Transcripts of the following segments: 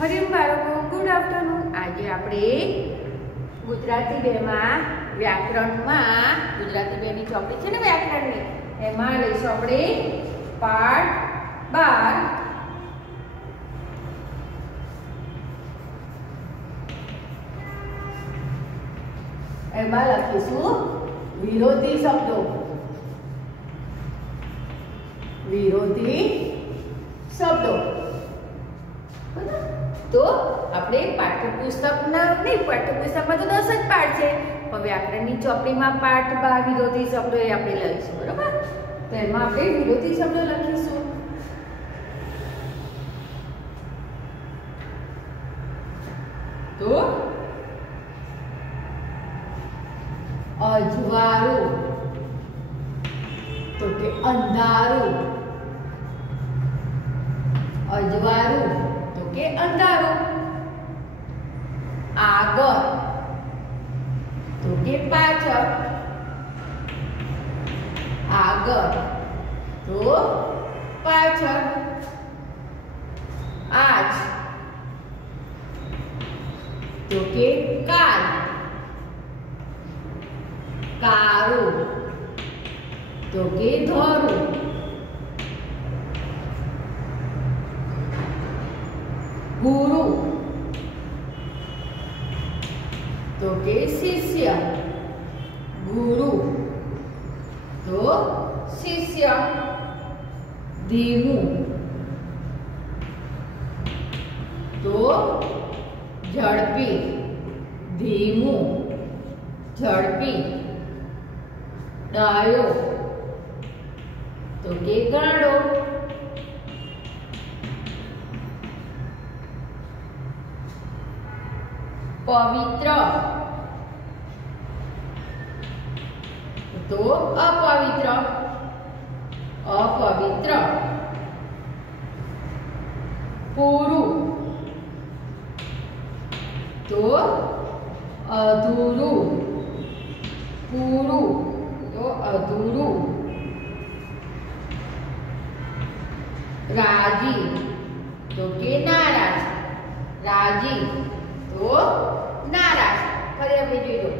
હરિમ બાળકો, good afternoon. આજે આપણે ગુજરાતી 2 માં વ્યાકરણમાં ગુજરાતી 2 ની ચોપડી છે ને વ્યાકરણની, એમાં લઈશું આપણે પાઠ 12. એમાં લખીશું વિરોધી શબ્દો. વિરોધી શબ્દો. તો આપણે પાઠ્યપુસ્તકમાં તો 10 જ પાઠ છે, પણ વ્યાકરણની ચોપડીમાં પાઠ 12 વિરોધી શબ્દો એ આપણે લઈશું, બરોબર? તો એમાં આપણે વિરોધી શબ્દો લખીશું. તો અજવાળું, તો કે અંધારું. અજવાળું તો કે અંધારું. આગળ તો કે પાછળ. આગળ તો પાછળ. આજ તો કે કાલ. કાળું તો કે ધોળું. ગુરુ તો કે શિષ્ય. ગુરુ તો શિષ્ય. ધીમું તો ઝડપી. ધીમું ઝડપી. ડાયો તો કે ગાંડો. પવિત્ર તો અપવિત્ર. અપવિત્ર. પૂરું તો અધૂરું. પૂરું તો અધૂરું. રાજી તો કે નારાજ. રાજી તો નારાજ. ફરી આપણે જોઈ લો.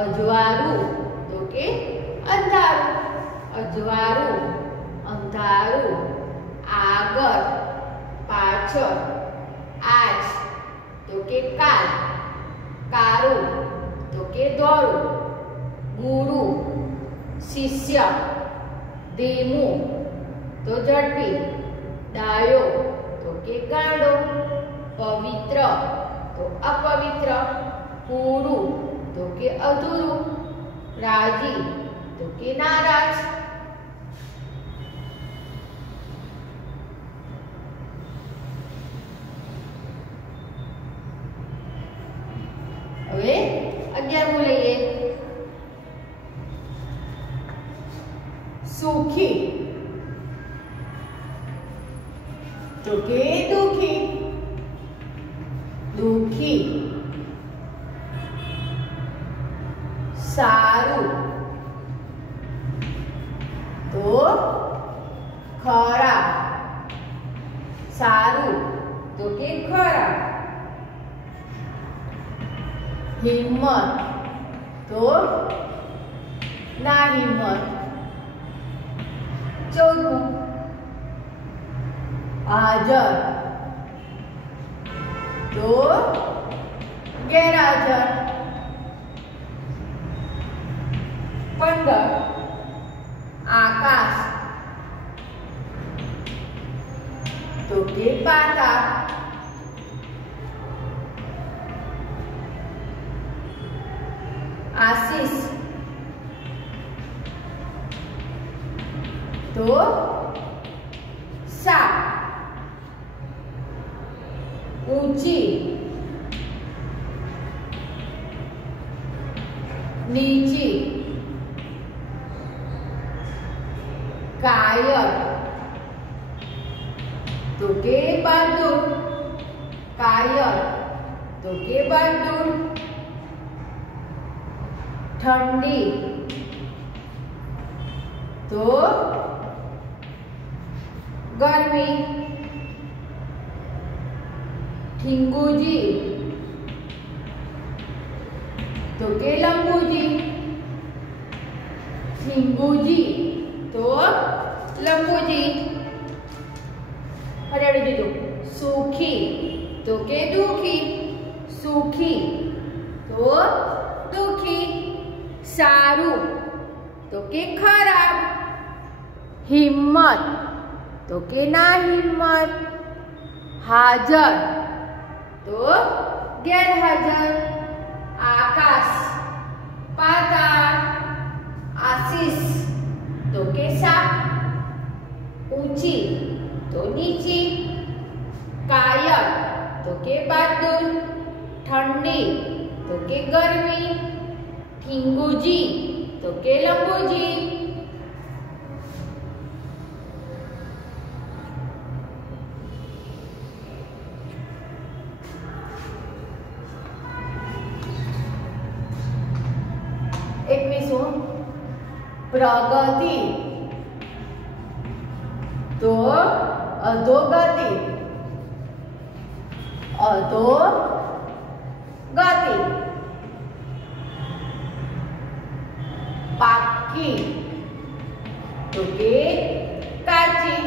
અજવાળું તો કે અંધારું. અજવાળું, અંધારું. આગળ, પાછળ. આજ તો કે કાલ. કાળું તો કે ધોળું. ગુરુ, શિષ્ય. ધીમું તો ઝડપી. ડાયો તો કે ગાંડો. પવિત્ર તો અપવિત્ર. પૂરું તો કે અધૂરું. રાજી તો કે નારાજ. હવે 11મું લઈએ. સુખી તો કે દુખી. દુખી. સારું તો ખરાબ. સારું તો કે ખરાબ. હિંમત તો ના હિંમત. 14મું હાજર તો ગેરહાજર. 15 આકાશ તો કે પાતાળ. આશીષ તો સાપ. ઊંચી. નીચી. કાયર તો કે બહાદુર. કાયર તો કે બહાદુર. ઠંડી તો ગરમી. ठिंगुजी तो के लंबूजी, ठिंगुजी तो लंबूजी। हरियाणवी दीदू सूखी तो के दुखी, सूखी तो दुखी। सारू तो के खराब, हिम्मत तो के ना हिम्मत। हाजर तो गैरहाजर। आकाश पाताल, आशीष तो के साप, ऊंची तो नीची। कायर तो के बहादुर, ठंडी तो के गर्मी। ठिंगुजी तो के लंबूजी। प्रगति तो अधोगति, अधोगति। पाकी तो के काची।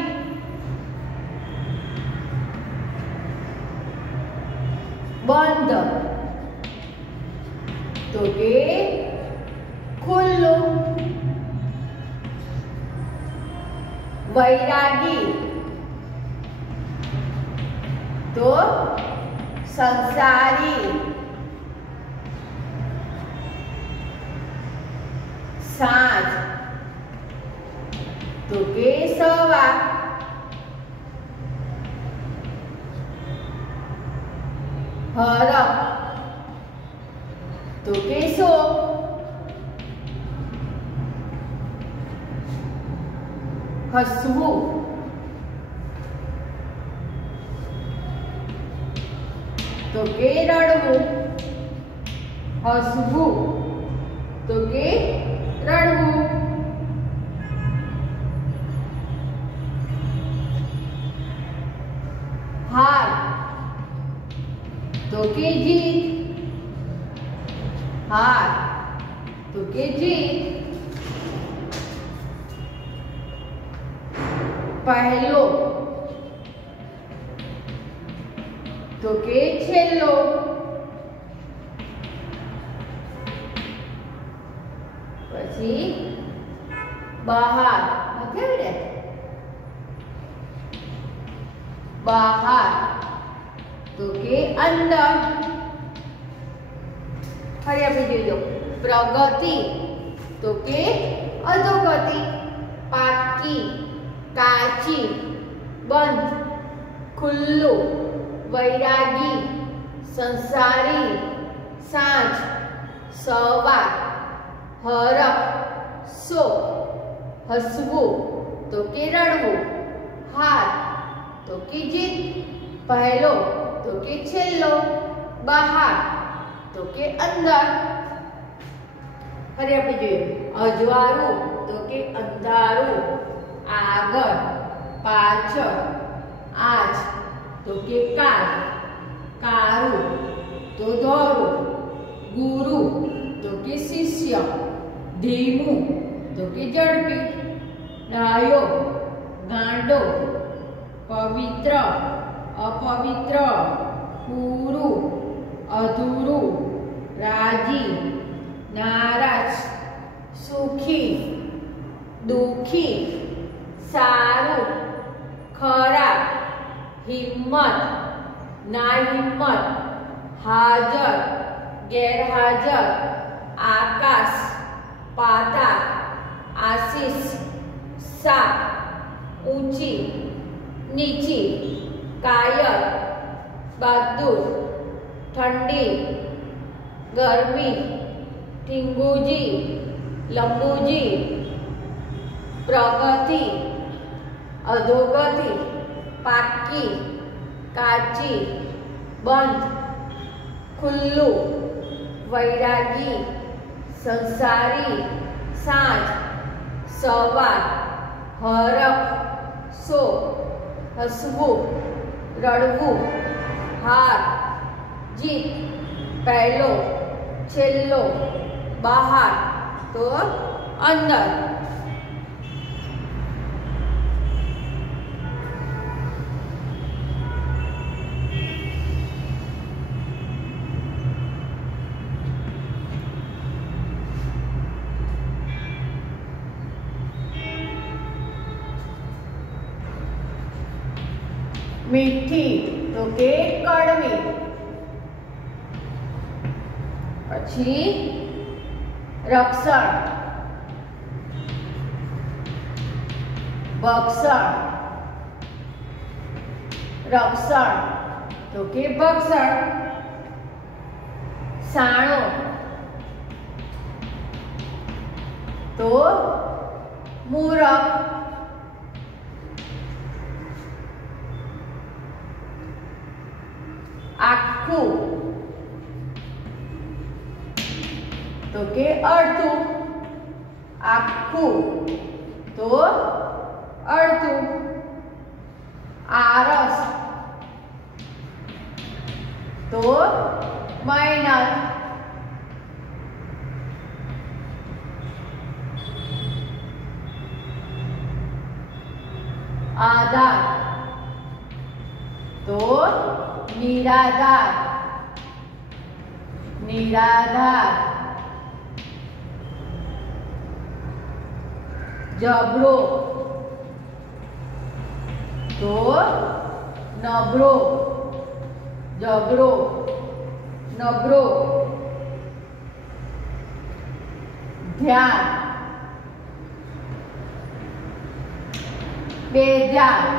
बंद तो के खुल्लू। वैरागी तो संसारी। साँझ तो के सवा। हरख तो के सो। हसવું तो के रड़વું, हसવું तो के रड़વું। हार तो के जीत, हार तो के जीत। पहलो तो के छेल्लो। पछी बहार बहार तो के अंदर। फरी आपणे जोईए प्रगति तो के अधोगति। पाकी काची, बंद खुल्लू। वैरागी संसारी। सांझ सवा। हरख सो। हसवू तो के रड़वू। हार तो के जीत। पहलो तो के छेल्लो। बहार तो के अंदर। फरी आपणे जोईए अजवाळू तो के अंधारू। आगर पाछळ। आज तो के काल। कारू तो धोरू। गुरु तो के शिष्य। धीमू तो के झड़पी। डायो गांडो। पवित्र अपवित्र। पूरू अधूरू। राजी नाराज। सुखी दुखी। सारू खराब। हिम्मत ना हिम्मत। हाजर गैरहाजर। आकाश पाताल। आशीष साप। ऊंची नीची। कायर बहादुर। ठंडी गर्मी। ठिंगुजी लंबूजी। प्रगति अधोगति। पाकी काची। बंद खुल्लू। वैरागी संसारी। सांझ सवार। हरख सो। हसवू रड़वू। हार, जीत, पहलो, छेल्लो, बाहर, तो अंदर। मीठी तो के कड़वी, पछी रक्षण, भक्षण, रक्षण तो के भक्षण, साणो तो मूरख, आखू तो के अर्धू, आखू तो अर्धू, आरस तो मेहनत, आधार तो निराधार, निराधार, जबरो तो नबरो, जबरो, नबरो, ध्यान, बेध्यान,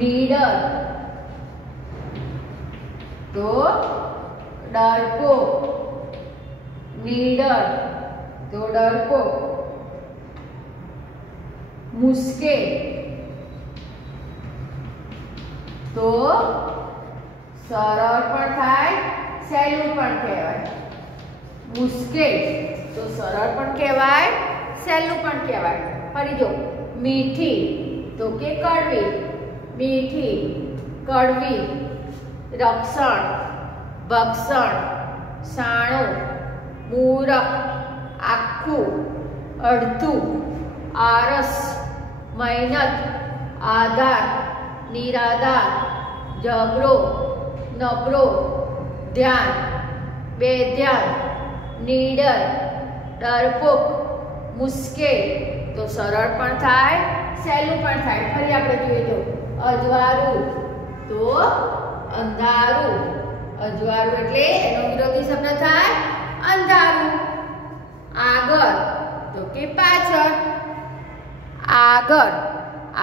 नीडर तो डरपोक, नीडर तो डरपोक, मुश्किल तो सरल पण थाय सहेलुं पण कहेवाय, मुश्किल तो सरल पण कहेवाय सहेलुं पण कहेवाय। फरी जो मीठी तो के कड़वी, मीठी, कड़वी, रक्षण, भक्षण, साणु, मूरख, आखू, अर्धू, आरस, मेहनत, आधार, निराधार, जबरो, नबरो, ध्यान, बेध्यान, नीडर, डरपोक, मुश्किल तो सरल पण थाय सहेलुं पण थाय। फरी आपणे જોઈએ તો અજવાળું તો અંધારું, અજવાળું એટલે એનો વિરોધી શબ્દ થાય અંધારું। આગળ તો કે પાછળ, આગળ,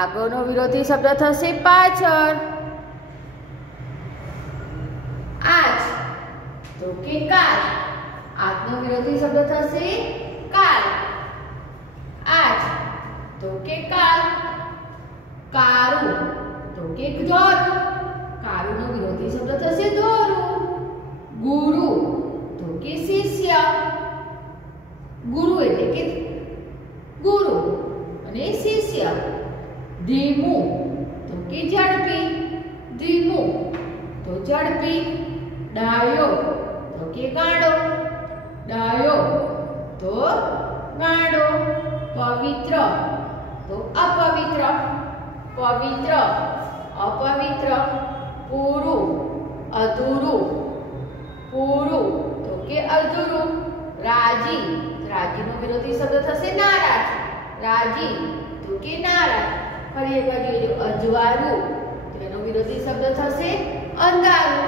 આગળનો વિરોધી શબ્દ થશે પાછળ। આજ તો કે કાલ, આજનો વિરોધી શબ્દ થશે કાલ। आज तो के काल, कारू तो के दोरू, कारू नो विरोधी शब्द थशे दोरू। गुरु तो के शिष्य, गुरु એટલે કે गुरु અને शिष्य। धीमू तो के झड़पी, धीमू तो झड़पी। डायो तो के गाड़ो, डायो तो गाड़ो। पवित्र तो अपवित्र, पवित्र, अपवित्र। पूरु, अधूरु, पूरु तो के अधूरु। राजी, राजी नो विरोधी शब्द थशे नाराज, राजी तो के नाराज। फरी एक बार जोईए अजवाळु तो एनो विरोधी शब्द थशे अंधारू,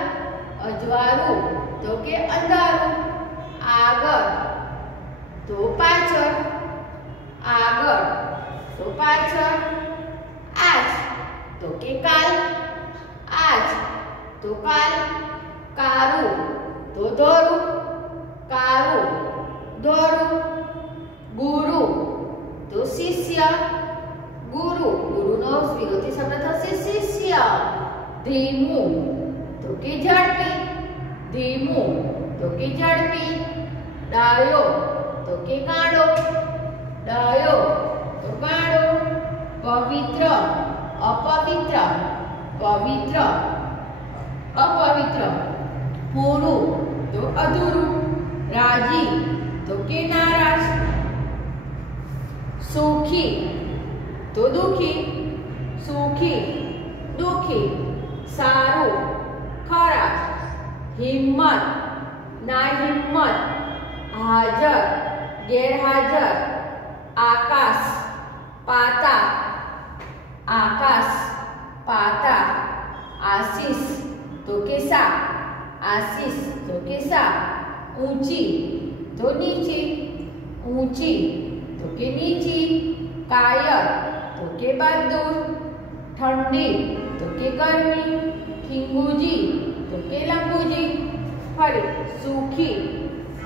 अजवाळु तो के अंधारू। आगळ तो पाछळ, आगळ तो पाछळ। आज तो के काल, आज तो काल। कारू तो दोरू, कारू दोरू। गुरु तो शिष्य, गुरु, गुरुनो विरोधी शब्द थशे शिष्य। धीमू तो के झड़पी, धीमू तो के झड़पी। डायो तो के गाड़ो, डायो तो गाड़ो। પવિત્ર અપવિત્ર પવિત્ર અપવિત્ર પૂરું તો અધૂરું રાજી તો કે નારાજ સુખી તો દુખી સુખી દુખી સારું ખરાબ હિંમત ના હિંમત હાજર ગેરહાજર આકાશ પાતા આકાશ પાતા આશીષ તો કે સા આશીષ તો કે સા ઊંચી તો નીચી ઊંચી તો કે નીચી કાયર તો કે બહાદુર ઠંડી તો કે ગરમી ખીંગુજી તો કે લંબુજી ફરી સુખી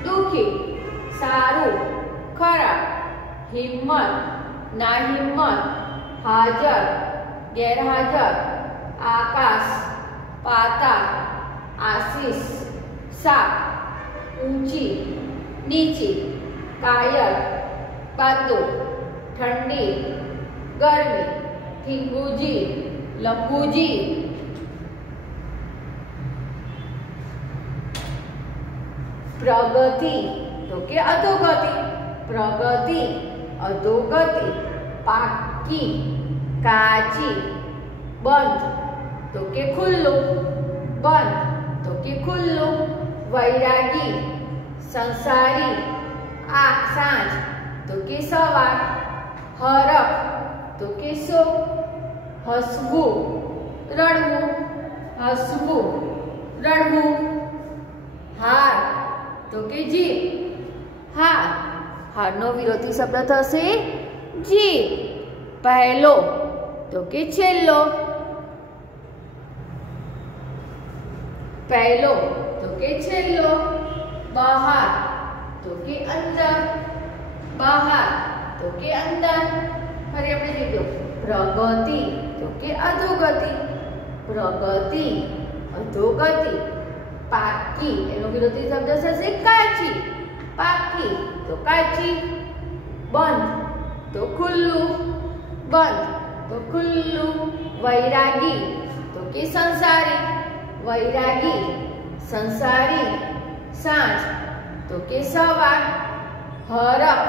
દુખી સારું ખરાબ હિંમત ના હિંમત હાજર ગેરહાજર આકાશ પાતા આશીષ સા ઊંચી નીચી કાયર બહાદુર ઠંડી ગરમી ખીંગુજી લંબુજી પ્રગતિ તો કે અધોગતિ પ્રગતિ અધોગતિ પાકી કાચી બંધ તો કે ખુલ્લું બંધ તો કે ખુલ્લું વૈરાગી સંસારી આ સાંજ તો કે સવાર હરખ તો કે શોક હસવું રડવું હસવું રડવું હાર તો કે જીત હાર હારનો વિરોધી શબ્દ થશે જીત પહેલો તો કે છેલ્લો પહેલો તો કે છેલ્લો બહાર તો કે અંદર બહાર તો કે અંદર ફરી આપણે જોઈજો પ્રગતિ તો કે અધોગતિ પ્રગતિ અધોગતિ પાકી એનો વિરોધી શબ્દ થશે કાચી પાકી તો કાચી બંધ તો ખુલ્લું બંધ તો ખુલ્લું વૈરાગી તો કે સંસારી વૈરાગી સંસારી સાંજ તો કે સવાર હરખ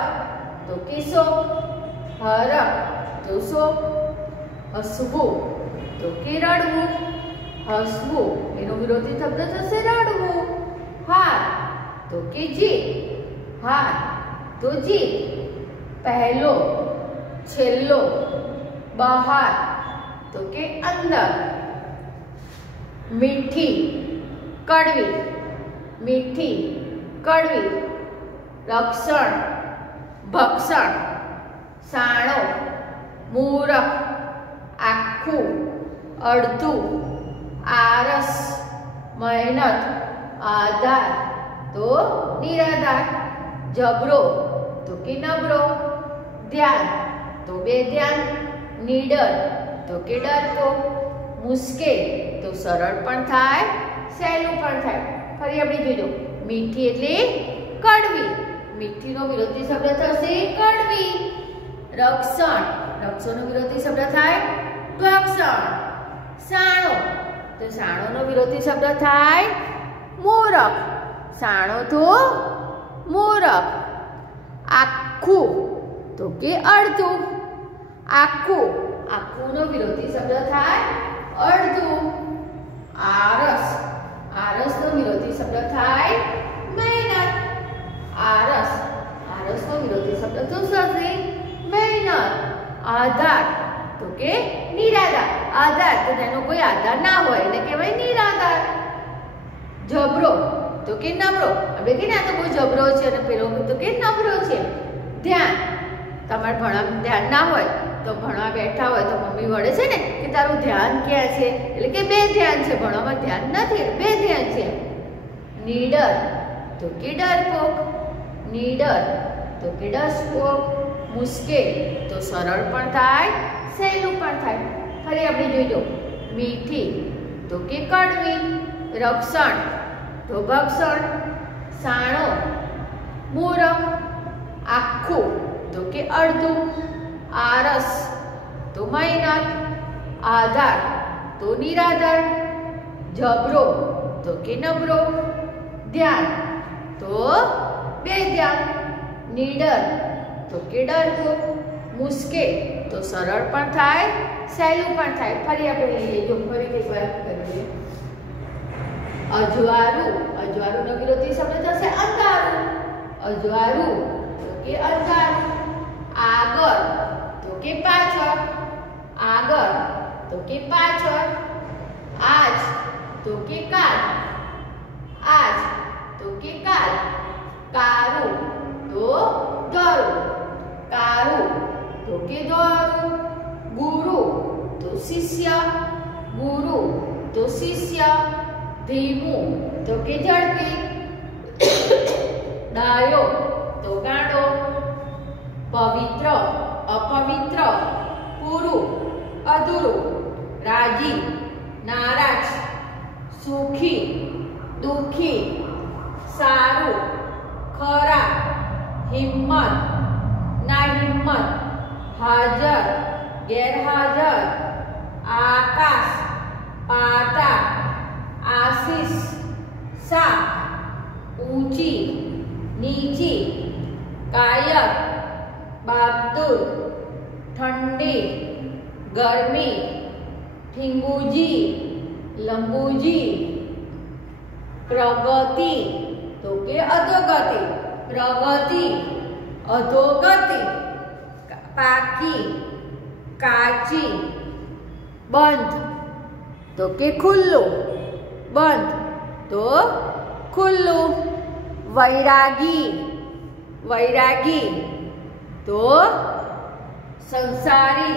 તો કે શોક હરખ તો શોક હસવું તો કે રડવું હસવું એનો વિરોધી શબ્દ થશે રડવું હાર તો કે જીત હાર તો જીત પહેલો છેલ્લો બહાર તો કે અંદર મીઠી કડવી મીઠી કડવી રક્ષણ ભક્ષણ સાણો મૂરખ આખું અડધું આરસ મહેનત આધાર તો નિરાધાર જબરો તો કે નબળો ધ્યાન તો બેધ્યાન નીડર તો કે ડરપોક મુશ્કેલ તો સરળ પણ થાય સહેલું પણ થાય ફરી આપણે જોઈજો મીઠી એટલે કડવી મીઠીનો વિરોધી શબ્દ થશે કડવી રક્ષણ રક્ષણનો વિરોધી શબ્દ થાય ભક્ષણ સાણો તો સાણોનો વિરોધી શબ્દ થાય મૂરખ સાણો તો મૂરખ આખું તો કે અડધું આખું આખુંનો વિરોધી શબ્દ થાય અડધું આરસ આરસનો વિરોધી શબ્દ થાય મહેનત આરસ આરસનો વિરોધી શબ્દ તો થશે મહેનત આધાર તો કે નિરાધાર આધાર તો તેનો કોઈ આધાર ના હોય એટલે કહેવાય નિરાધાર જબરો તો કે નબળો આપણે કે ના તો કોઈ જબરો છે અને પેલો તો કે નબળો છે ધ્યાન તમારે ભણવામાં ધ્યાન ના હોય તો ભણવા બેઠા હોય તો મમ્મી વળે છે ને કે તારું ધ્યાન ક્યાં છે એટલે કે બે ધ્યાન છે ભણવામાં ધ્યાન નથી બે ધ્યાન છે નીડર તો કે ડરપોક નીડર તો કે ડરપોક મુશ્કેલ તો સરળ પણ થાય સહેલું પણ થાય ફરી આપણે જોઈજો મીઠી તો કે કડવી રક્ષણ તો ભક્ષણ સાણો મૂરખ આખું તો કે અડધું આરસ तो मेहनत, आधार तो निराधार, जबरो तो के नबरो, ध्यान तो बेध्यान, निडर तो के डरको, मुश्किल तो सरल पण थाय, सहेलू पण थाय। फरी आपणे लईए जो फरी एक बार करीए। अजवारू, अजवारू नो विरोधी शब्द थशे अंधारू, अजवारू तो के अंधारू, आगर तो के पाछळ, आगर तो के पाछळ, आज तो के काल, आज तो के काल, कारू तो दरू, कारू तो के दरू, गुरु तो शिष्य, गुरु तो शिष्य, धीमू तो के झड़पी, डायो तो गांडो, पवित्र अपवित्र, पूरु अधूरु, राजी नाराज, सुखी दुखी, सारू खरा, हिम्मत ना हिम्मत, हाजर गैरहाजर, आकाश पाता, आशीष साप, ऊंची नीची, कायर बहादुर, ठंडी गर्मी, ठिंगूजी लंबूजी, प्रगति तो के अधोगति, प्रगति अधोगति, पाकी काची, बंद तो के खुल्लू, बंद तो खुल्लू, वैरागी, वैरागी तो संसारी,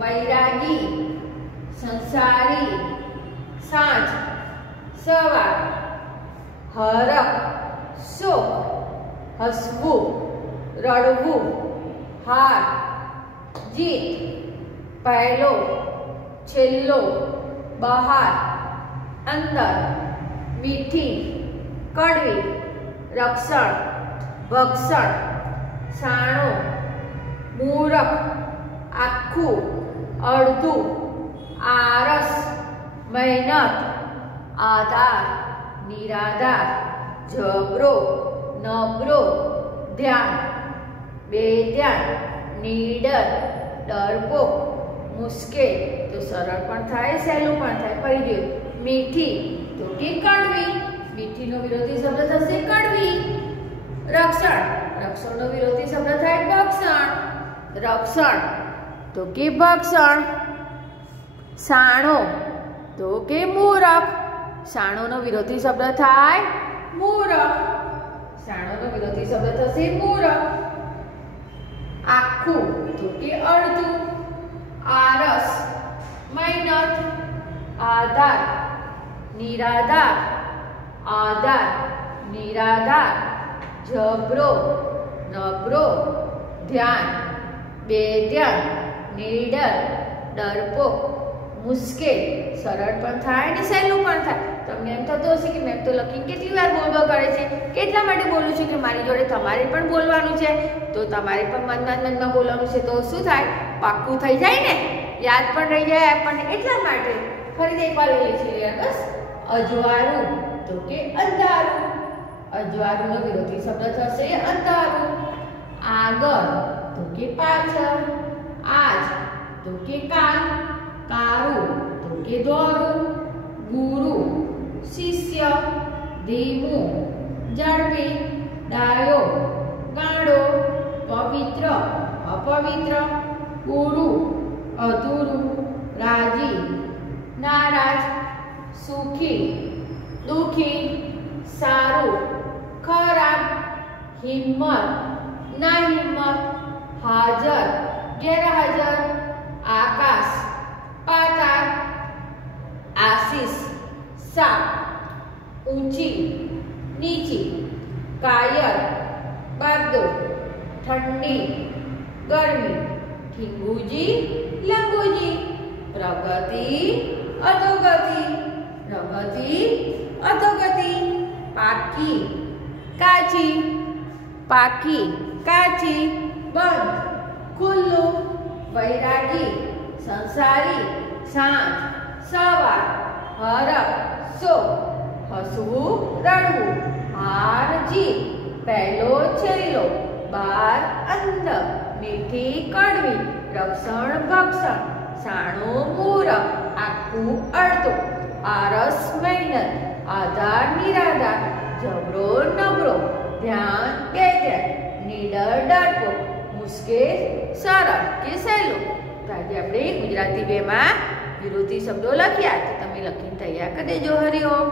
वैरागी संसारी, सांझ सवार, हरख शोक, हसवू रड़वू, हार जीत, पहलो छेल्लो, बहार अंदर, मीठी कड़वी, रक्षण भक्षण, साणो मूरख, आखू अर्धू, आरस मेहनत, आधार निराधार, जबरो नबरो, ध्यान बेध्यान, निडर डरपोक, मुश्किल तो सरल पण थाय, सहेलू पण थाय। फरी जोईए। मीठी तो के कड़वी, मीठी नो विरोधी शब्द थशे कड़वी। रक्षण, रक्षण नो विरोधी शब्द थाय भक्षण, रक्षण तो के भक्षण। साणो तो के मूरख, साणो नो विरोधी शब्द थाय मूरख, साणो नो विरोधी शब्द थशे मूरख। आखू तो के अर्धू, आरस मेहनत, आधार निराधार, आधार निराधार, जबरो नबरो, ध्यान बेध्यान, निडर डरपोक, मुश्किल सरल पण थाय ने सहेलू पण थाय। તમને એમ થતું હશે કે મેમ તો લખીને કેટલી વાર બોલવા કરે છે, કેટલા માટે બોલું છું કે મારી જોડે તમારે પણ બોલવાનું છે, તો તમારે પણ મનમાં બોલવાનું છે, તો શું થાય, પાક્કું થઈ જાય ને, યાદ પણ રહી જાય આપણને, એટલા માટે ફરીથી એકવાર લઈ લઈશું। બસ અજવાળું તો કે અંધારું, અજવાળુંનો વિરોધી શબ્દ થશે અંધારું। આગળ તો કે પાછળ, આજ તો કે કાલ, કારું તો કે દોરું, ગુરુ शिष्य, धीमू झड़पी, डायो गांडो, पवित्र अपवित्र, पूरु अधूरु, राजी नाराज, सुखी दुखी, सारू खराब, हिम्मत ना हिम्मत, हाजर गैरहाजर, आकाश पाताल, आशीष साप, ऊंची नीची, कायर बहादुर, ठंडी गर्मी, ठिंगूजी लंबूजी, प्रगति अधोगति, प्रगति अधोगति, पाकी काची, पाकी काची, बंद खुल्लू, વૈરાગી, સંસારી, સાંજ, સવાર, હરખ, શોક, હસવું, રડવું, હાર, જીત, પહેલો, છેલ્લો, બાર, અંદર, મીઠી, કડવી, રક્ષણ, ભક્ષણ, સાણું, મૂરખ, આખું, અડધું, આરસ, મહેનત, આધાર, નિરાધાર, જબરો, નબળો, ધ્યાન, બેધ્યાન, નીડર, ડરપોક, મુશ્કેલ, સરળ કે સહેલું. તો આજે આપણે ગુજરાતી 2 માં વિરોધી શબ્દો લખ્યા. તો તમે લખીને તૈયાર કરી દેજો. હરિઓમ.